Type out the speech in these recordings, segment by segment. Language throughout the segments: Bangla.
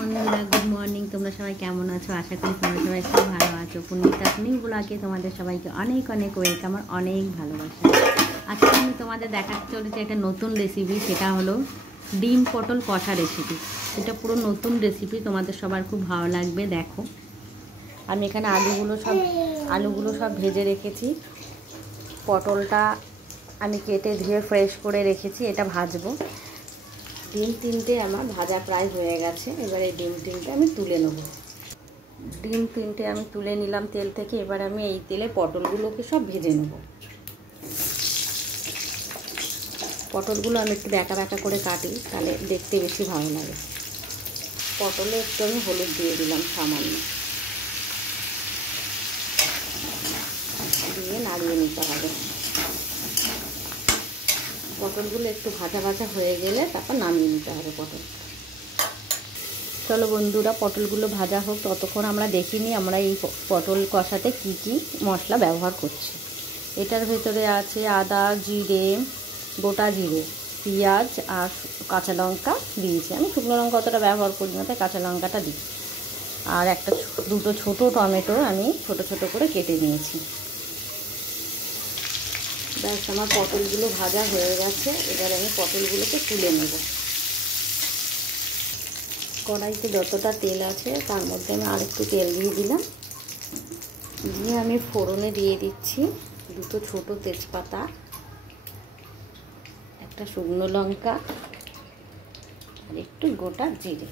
বন্ধুরা, গুড মর্নিং। তোমরা সবাই কেমন আছো? আশা করি তোমরা সবাই খুব ভালো আছো। পুনিতা স্নিং ব্লগে তোমাদের সবাইকে অনেক অনেক ওয়েলকাম আর অনেক ভালোবাসা। আজকে আমি তোমাদের দেখাতে চলেছি একটা নতুন রেসিপি, সেটা হলো ডিম পটল কষা রেসিপি। এটা পুরো নতুন রেসিপি, তোমাদের সবার খুব ভালো লাগবে। দেখো, আমি এখানে আলুগুলো সব ভেজে রেখেছি। পটলটা আমি কেটে ধুয়ে ফ্রেশ করে রেখেছি, এটা ভাজবো। ডিম তিনটে আমার ভাজা প্রায় হয়ে গেছে। এবার এই ডিম তিনটে আমি তুলে নেব। ডিম তিনটে আমি তুলে নিলাম তেল থেকে। এবার আমি এই তেলে পটলগুলোকে সব ভেজে নেব। পটলগুলো আমি একটু ব্যাকা ব্যাকা করে কাটি, তাহলে দেখতে বেশি ভালো লাগে। পটলে একটু আমি হলুদ দিয়ে দিলাম সামান্য, দিয়ে নাড়িয়ে নিতে হবে। পটলগুলো একটু ভাজা ভাজা হয়ে গেলে তারপর নামিয়ে নিতে হবে পটল। চলো বন্ধুরা, পটলগুলো ভাজা হোক, ততক্ষণ আমরা দেখিনি আমরা এই পটল কষাতে কি কি মশলা ব্যবহার করছি। এটার ভেতরে আছে আদা, জিরে, গোটা জিরে, পেঁয়াজ আর কাঁচা লঙ্কা দিয়েছি। আমি শুকনো লঙ্কা অতটা ব্যবহার করি না, তাই কাঁচা লঙ্কাটা দিই। আর দুটো ছোটো টমেটো আমি ছোট ছোট করে কেটে নিয়েছি। ব্যাস, আমার পটলগুলো ভাজা হয়ে গেছে। এবার আমি পটলগুলোকে তুলে নেব। কড়াইতে যতটা তেল আছে তার মধ্যে আমি আরেকটু তেল দিয়ে দিলাম। দিয়ে আমি ফোড়নে দিয়ে দিচ্ছি দুটো ছোটো তেজপাতা, একটা শুকনো লঙ্কা আর একটু গোটা জিরে।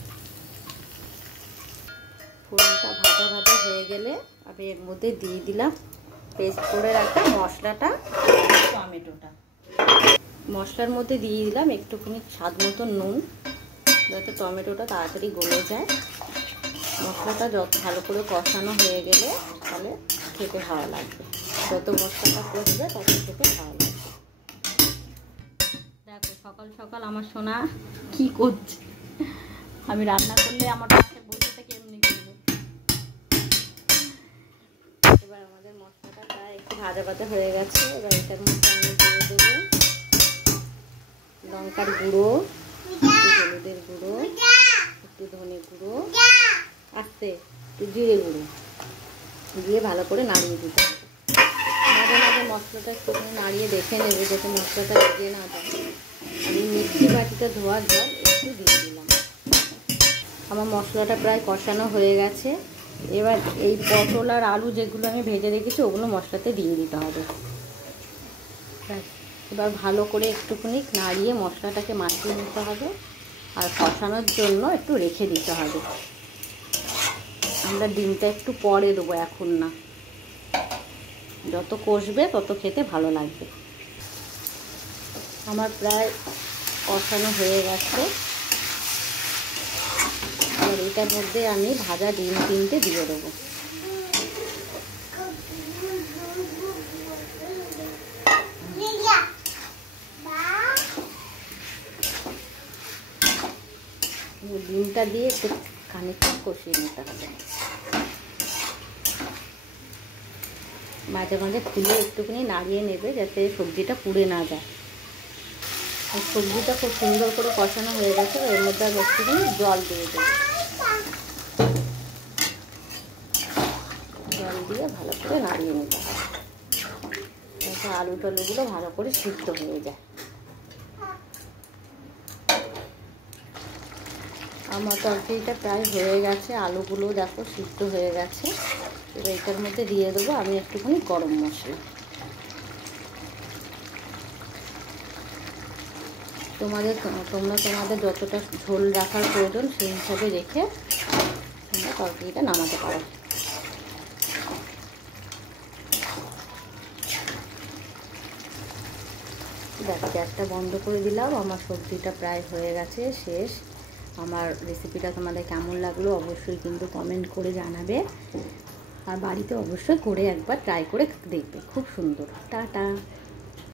ফোড়নটা ভাজা ভাজা হয়ে গেলে আমি এর মধ্যে দিয়ে দিলাম পেস্ট করে রাখা মশলাটা, টমেটোটা। মশলার মধ্যে দিয়ে দিলাম একটুখানি স্বাদ মতো নুন, যাতে টমেটোটা তাড়াতাড়ি গলে যায়। মশলাটা যত ভালো করে কষানো হয়ে গেলে তাহলে খেতে ভালো লাগবে। যত মশলাটা কষবে তত খেতে ভালো লাগবে। দেখো, সকাল সকাল আমার সোনা কি করছে। আমি রান্না করলে আমার পাশে বসে থেকে এমনি করবে। এবার আমাদের মশলাটা প্রায় একটু ভাজা ভাজা হয়ে গেছে। এবার এটার মধ্যে আমি দিয়ে দেবো লঙ্কার গুঁড়ো, একটু হলুদের গুঁড়ো, একটু ধনে গুঁড়ো, আস্তে একটু জিরে গুঁড়ো দিয়ে ভালো করে নাড়িয়ে দিতে হবে। মাঝে মাঝে মশলাটা একটুখানি নাড়িয়ে দেখে নেবে যাতে মশলাটা ভিজে না থাকে। আমি মিক্সি বাটিটা ধোয়ার জল একটু দিয়ে দিলাম। আমার মশলাটা প্রায় কষানো হয়ে গেছে। এবার এই পটল আর আলু যেগুলো আমি ভেজে রেখেছি ওগুলো মশলাতে দিয়ে দিতে হবে। এবার ভালো করে একটুখানি নাড়িয়ে মশলাটাকে মাখিয়ে নিতে হবে। আর কষানোর জন্য একটু রেখে দিতে হবে। আমরা ডিমটা একটু পরে দেবো, এখন না। যত কষবে তত খেতে ভালো লাগবে। আমার প্রায় কষানো হয়ে গেছে। আর এটার মধ্যে আমি ভাজা ডিম তিনটে দিয়ে দেবো। ডিমটা দিয়ে একটু খানিকটা কষিয়ে নিতে হবে। মাঝে মাঝে খুলে একটুখানি নাড়িয়ে নেবে যাতে সবজিটা পুড়ে না যায়। সবজিটা খুব সুন্দর করে কষানো হয়ে গেছে। এর মধ্যে আমি একটুখানি জল দিয়ে দেবো। জল দিয়ে ভালো করে নাড়িয়ে নিতে হবে যাতে আলু টালুগুলো ভালো করে সিদ্ধ হয়ে যায়। আমার তরকারিটা প্রায় হয়ে গেছে। আলুগুলো দেখো সিদ্ধ হয়ে গেছে। এবার এটার মধ্যে দিয়ে দেবো আমি একটুখানি গরম মশলা। তোমরা তোমাদের যতটা ঝোল রাখার প্রয়োজন সেই হিসাবে রেখে তোমরা তরকারিটা নামাতে পারো। দেখো, গ্যাসটা বন্ধ করে দিলাম। আমার সবজিটা প্রায় হয়ে গেছে, শেষ। আমার রেসিপিটা তোমাদের কেমন লাগলো অবশ্যই কিন্তু কমেন্ট করে জানাবে। আর বাড়িতে অবশ্যই করে একবার ট্রাই করে দেখবে, খুব সুন্দর। টাটা।